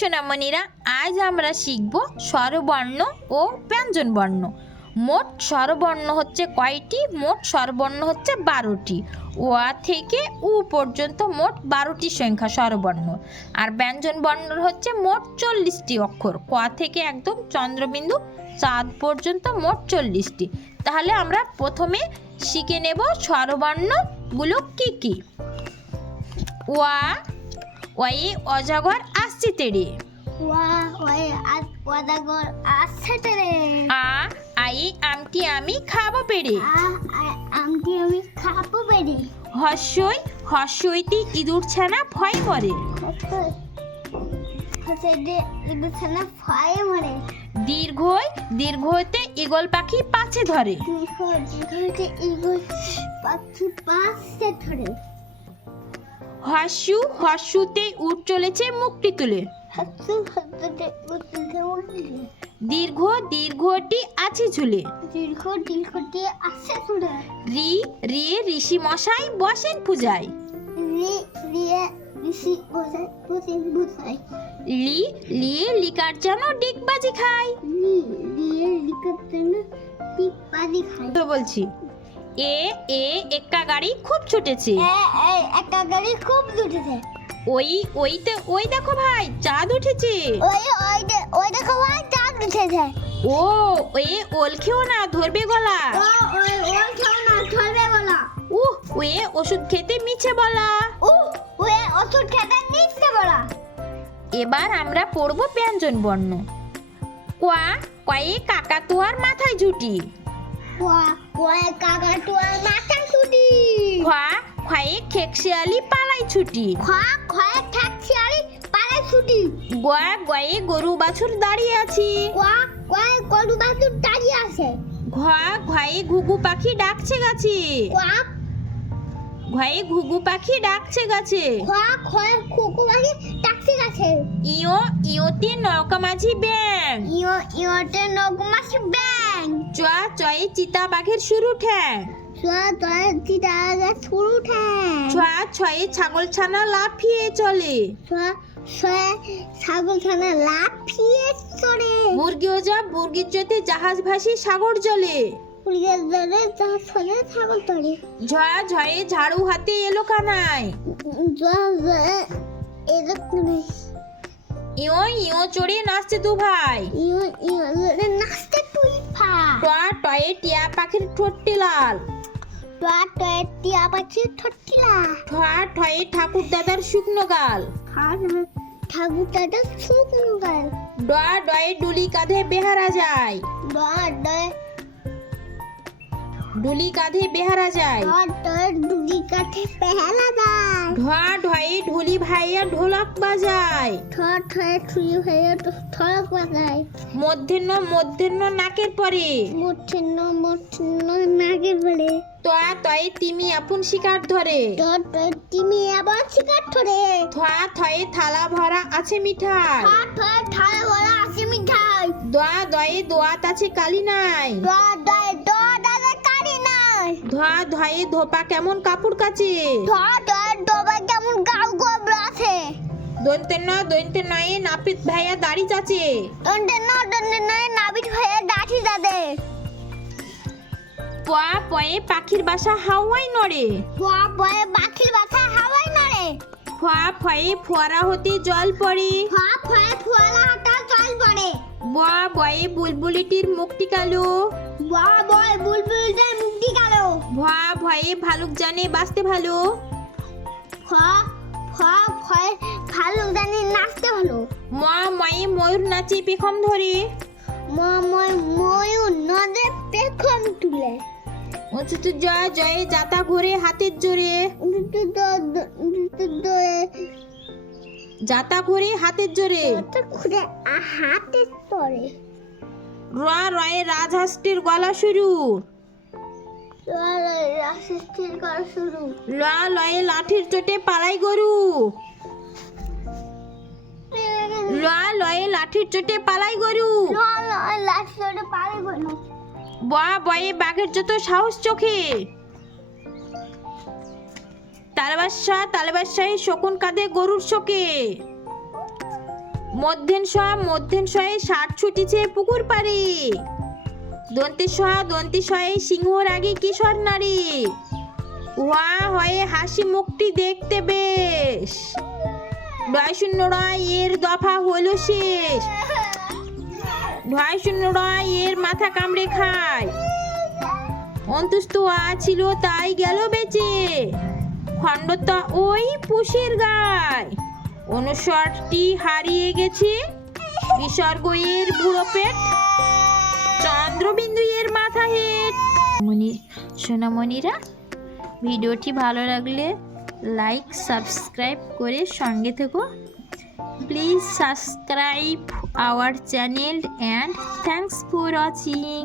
সোনামণিরা, আজ আমরা শিখব স্বরবর্ণ ও ব্যঞ্জনবর্ণ। মোট স্বরবর্ণ হচ্ছে কয়টি? মোট স্বরবর্ণ হচ্ছে 12টি। ওয়া থেকে উ পর্যন্ত মোট 12টি সংখ্যা স্বরবর্ণ। আর ব্যঞ্জনবর্ণ হচ্ছে মোট 40টি অক্ষর। ক থেকে একদম চন্দ্রবিন্দু চাঁদ পর্যন্ত মোট 40টি। তাহলে আমরা প্রথমে শিখে নেব স্বরবর্ণগুলো কি কি। ওয়া, ওয়ে অজগর আসছে তেড়ে। আ, আই আমটি আমি খাবো পেড়ে। হর্ষই, হর্ষইতে ইঁদুর ছানা ভয় মরে। দীর্ঘই, দীর্ঘতে ঈগল পাখি পাছে ধরে। হর্ষু, হর্ষুতে উট চলেছে মুখটি তুলে। দীর্ঘ, দীর্ঘটি আছে ঝুলে। রি, রি ঋষি মশাই বসেন পূজায়। লি, লি লিকার যেন ডিগবাজি খায়। বলছি এ, এ একা গাড়ি খুব ছুটেছে। ওই, ওইতে ওই দেখো ভাই চাঁদ উঠেছে। ও, এ ওল খেও না ধরবে গলা। ওয়ে ওষুধ খেতে মিছে বলা। এবার আমরা পড়ব ব্যঞ্জনবর্ণ। কোয়া, কয়ে কাকাতুয়ার মাথায় ঝুটি। খোয়া, খয়ে খেকশিয়ালি পালাই ছুটি। গোয়া, গয়ে গরু বাছুর দাঁড়িয়ে আছি। ঘোয়া, ঘয়ে ঘুঘু পাখি ডাকছে গাছে। ঘয়ে ঘুঘু পাখি ডাকছে গাছে। ইয়ো, ইয়োতে নৌকা মাঝি ব্যাং। চয়া, চয়ে চিতা বাঘের শুরু ঠ্যাং। ছয়া, ছয়ে ছাগল ছানা লাফিয়ে চলে। মুরগি ওজা, মুরগির চোতে জাহাজ ভাসি সাগর জলে। ঝয়া, ঝয়ে ঝাড়ু হাতে এলো কানায়। ইয়ো, ইয়ো চড়ে নাচছে তু ভাই। টয়া, টয়ে টিয়া পাখির ঠোঁটটি লাল। ঠয়া, ঠয়ে ঠাকুর দাদার শুকনো গাল। ডয়া, ডয়ে ডুলি কাঁধে বেহারা যায়। ডুলি কাঁধে বেহারা যায়। ঢয়া, ঢয়ে ঢুলি ভাইয়া ঢোলক বাজায়। মধ্যাহ্ন, মধ্যাহ্ন নাকের পরে। তয়া, তয়ে তিমি আপন শিকার ধরে। থয়া, থয়ে থালা ভরা আছে মিঠাই। দয়া, দয়ে দোয়াত আছে কালি নাই। ধোয়া, ধয়ে ধোপা কেমন কাপড় কাচে। দন্তে ন, দন্তে নয়ে নাপিত ভাইয়া দাড়ি চাচে। পয়া, পয়ে পাখির বাসা হাওয়ায় নড়ে। ফয়া, ফয়ে ফোয়ারা হতে জল পড়ে। বয়া, বয়ে বুলবুলিটির মুখটি কালো। ভয়া, ভয়ে ভালুক জানে বাঁচতে ভালো। ময়া, ময়ে ময়ূর নাচে পেখম ধরে। জয়, জয়ে যাতা ঘুরে হাতের জোরে। যাতা ঘুরে হাতের জোরে। রয়া, রয়ে রাজহাঁসটির গলা শুরু। লয়া, লয়ে লাঠির চোটে পালাই গরু। লয়া, লয়ে লাঠির চোটে পালাই গরু। বয়া, বয়ে বাঘের যত সাহস চোখে। তালবাসা, তালবাসায় শকুন কাঁধে গরুর শোকে। মধ্যেন ষাট ছুটিছে পুকুর পাড়ে। দন্তেশ্বয়ে সিংহর আগে কিশোর নারী। উহা হয়ে হাসি মুখটি দেখতে বেশ। ঢয় শূন্য রয় এর দফা হলো শেষ। ঢয় শূন্য রয় এর মাথা কামড়ে খায়। অন্তুষ্ট ছিল তাই গেল বেঁচে। খণ্ডতা ওই পুষের গায়। অনুস্বরটি হারিয়ে গেছে। বিসর্গ এর বুড়ো পেট। চন্দ্রবিন্দু এর মাথা হেট। সোনামণিরা, ভিডিওটি ভালো লাগলে লাইক সাবস্ক্রাইব করে সঙ্গে থেকো। Please subscribe our channel and thanks for watching.